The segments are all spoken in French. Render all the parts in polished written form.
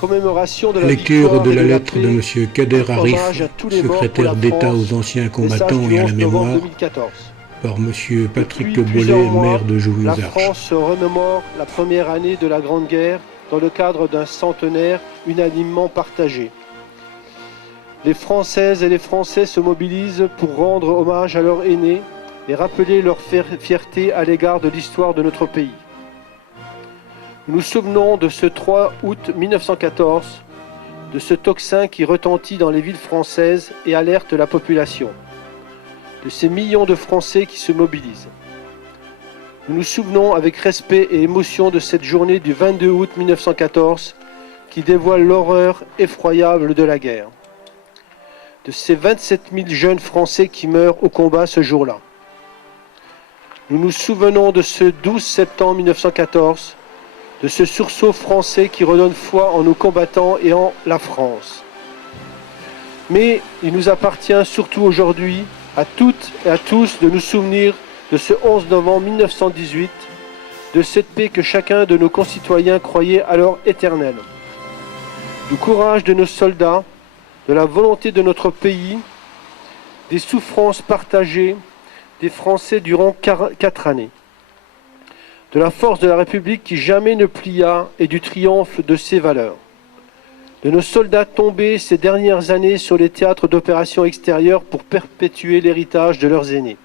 commémoration de la Lecture victoire de et la de la lettre paix, de M. Kader Arif, hommage à tous les morts pour secrétaire la d'État France, aux anciens message combattants du et à la 11 novembre mémoire, 2014. par M. Patrick Depuis plusieurs Bollet, mois, maire de la Jouy-aux-Arches. France se remémore la première année de la Grande Guerre dans le cadre d'un centenaire unanimement partagé. Les Françaises et les Français se mobilisent pour rendre hommage à leurs aînés et rappeler leur fierté à l'égard de l'histoire de notre pays. Nous nous souvenons de ce 3 août 1914, de ce tocsin qui retentit dans les villes françaises et alerte la population, de ces millions de Français qui se mobilisent. Nous nous souvenons avec respect et émotion de cette journée du 22 août 1914 qui dévoile l'horreur effroyable de la guerre. De ces 27 000 jeunes Français qui meurent au combat ce jour-là. Nous nous souvenons de ce 12 septembre 1914, de ce sursaut français qui redonne foi en nos combattants et en la France. Mais il nous appartient surtout aujourd'hui, à toutes et à tous, de nous souvenir de ce 11 novembre 1918, de cette paix que chacun de nos concitoyens croyait alors éternelle. Du courage de nos soldats, de la volonté de notre pays, des souffrances partagées des Français durant 4 années, de la force de la République qui jamais ne plia et du triomphe de ses valeurs, de nos soldats tombés ces dernières années sur les théâtres d'opérations extérieures pour perpétuer l'héritage de leurs aînés.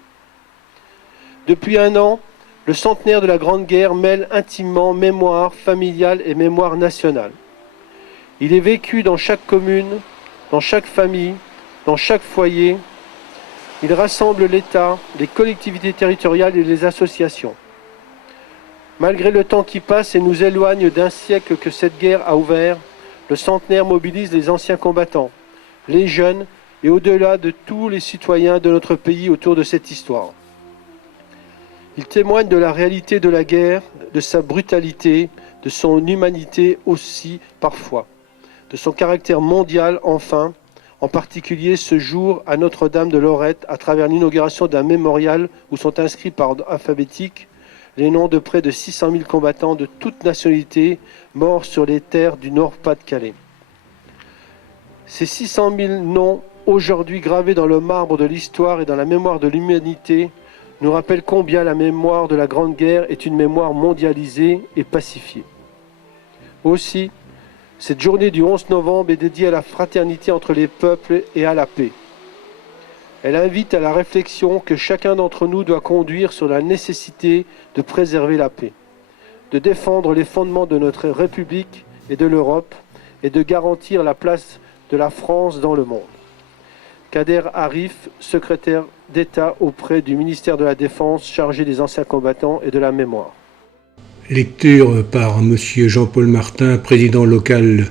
Depuis 1 an, le centenaire de la Grande Guerre mêle intimement mémoire familiale et mémoire nationale. Il est vécu dans chaque commune, dans chaque famille, dans chaque foyer. Il rassemble l'État, les collectivités territoriales et les associations. Malgré le temps qui passe et nous éloigne d'un siècle que cette guerre a ouvert, le centenaire mobilise les anciens combattants, les jeunes et au-delà de tous les citoyens de notre pays autour de cette histoire. Il témoigne de la réalité de la guerre, de sa brutalité, de son humanité aussi parfois, de son caractère mondial enfin, en particulier ce jour à Notre-Dame de Lorette à travers l'inauguration d'un mémorial où sont inscrits par ordre alphabétique les noms de près de 600 000 combattants de toute nationalité morts sur les terres du Nord-Pas-de-Calais. Ces 600 000 noms, aujourd'hui gravés dans le marbre de l'histoire et dans la mémoire de l'humanité, nous rappellent combien la mémoire de la Grande Guerre est une mémoire mondialisée et pacifiée. Aussi, cette journée du 11 novembre est dédiée à la fraternité entre les peuples et à la paix. Elle invite à la réflexion que chacun d'entre nous doit conduire sur la nécessité de préserver la paix, de défendre les fondements de notre République et de l'Europe et de garantir la place de la France dans le monde. Kader Arif, secrétaire d'État auprès du ministère de la Défense, chargé des anciens combattants et de la mémoire. Lecture par M. Jean-Paul Martin, président local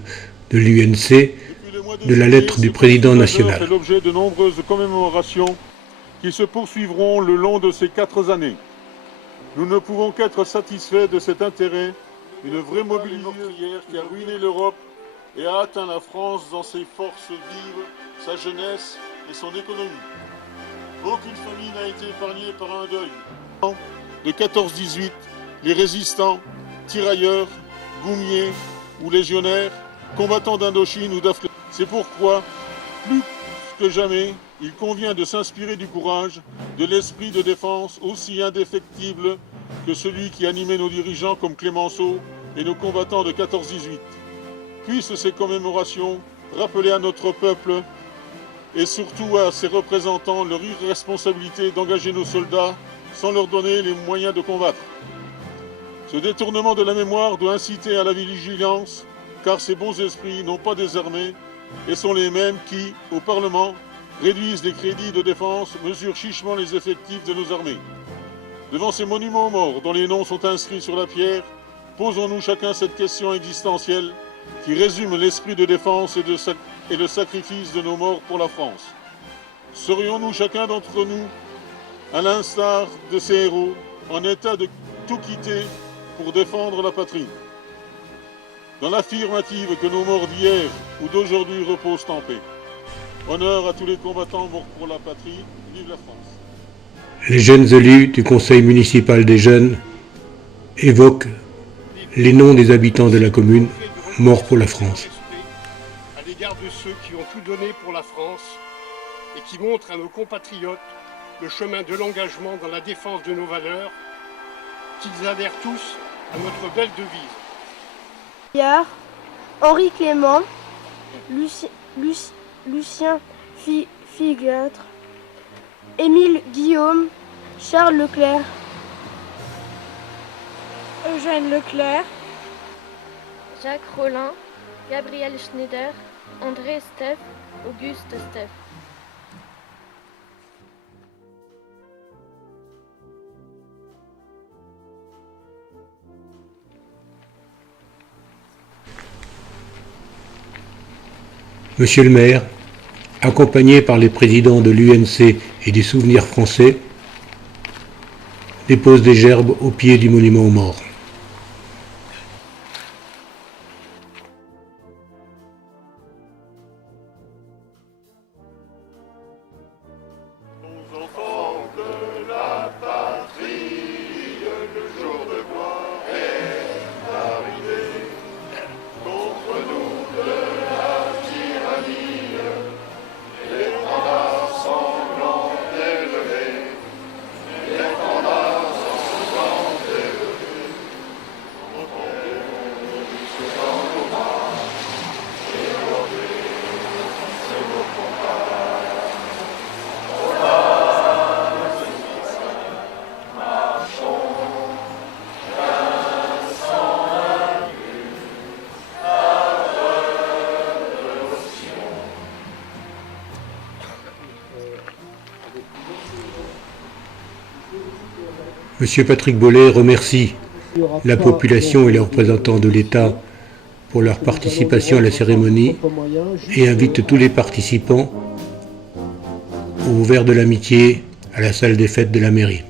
de l'UNC, de la lettre du président national. Fait l'objet de nombreuses commémorations qui se poursuivront le long de ces 4 années. Nous ne pouvons qu'être satisfaits de cet intérêt, une vraie mobilisation qui a ruiné l'Europe et a atteint la France dans ses forces vives, sa jeunesse et son économie. Aucune famille n'a été épargnée par un deuil. De 14-18, les résistants, tirailleurs, goumiers ou légionnaires, combattants d'Indochine ou d'Afrique. C'est pourquoi, plus que jamais, il convient de s'inspirer du courage, de l'esprit de défense aussi indéfectible que celui qui animait nos dirigeants comme Clémenceau et nos combattants de 14-18. Puissent ces commémorations rappeler à notre peuple et surtout à ses représentants leur irresponsabilité d'engager nos soldats sans leur donner les moyens de combattre. Ce détournement de la mémoire doit inciter à la vigilance, car ces bons esprits n'ont pas désarmé et sont les mêmes qui, au Parlement, réduisent les crédits de défense, mesurent chichement les effectifs de nos armées. Devant ces monuments aux morts dont les noms sont inscrits sur la pierre, posons-nous chacun cette question existentielle qui résume l'esprit de défense et le sacrifice de nos morts pour la France. Serions-nous chacun d'entre nous, à l'instar de ces héros, en état de tout quitter pour défendre la patrie? Dans l'affirmative que nos morts d'hier ou d'aujourd'hui reposent en paix. Honneur à tous les combattants morts pour la patrie, vive la France. Les jeunes élus du conseil municipal des jeunes évoquent les noms des habitants de la commune mort pour la France. À l'égard de ceux qui ont tout donné pour la France et qui montrent à nos compatriotes le chemin de l'engagement dans la défense de nos valeurs, qu'ils adhèrent tous à notre belle devise. Billard, Henri Clément, Lucien Figâtre, Émile Guillaume, Charles Leclerc, Eugène Leclerc, Jacques Rollin, Gabriel Schneider, André Steff, Auguste Steff. Monsieur le maire, accompagné par les présidents de l'UNC et du Souvenir français, dépose des gerbes au pied du monument aux morts. Monsieur Patrick Bollet remercie la population et les représentants de l'État pour leur participation à la cérémonie et invite tous les participants au verre de l'amitié à la salle des fêtes de la mairie.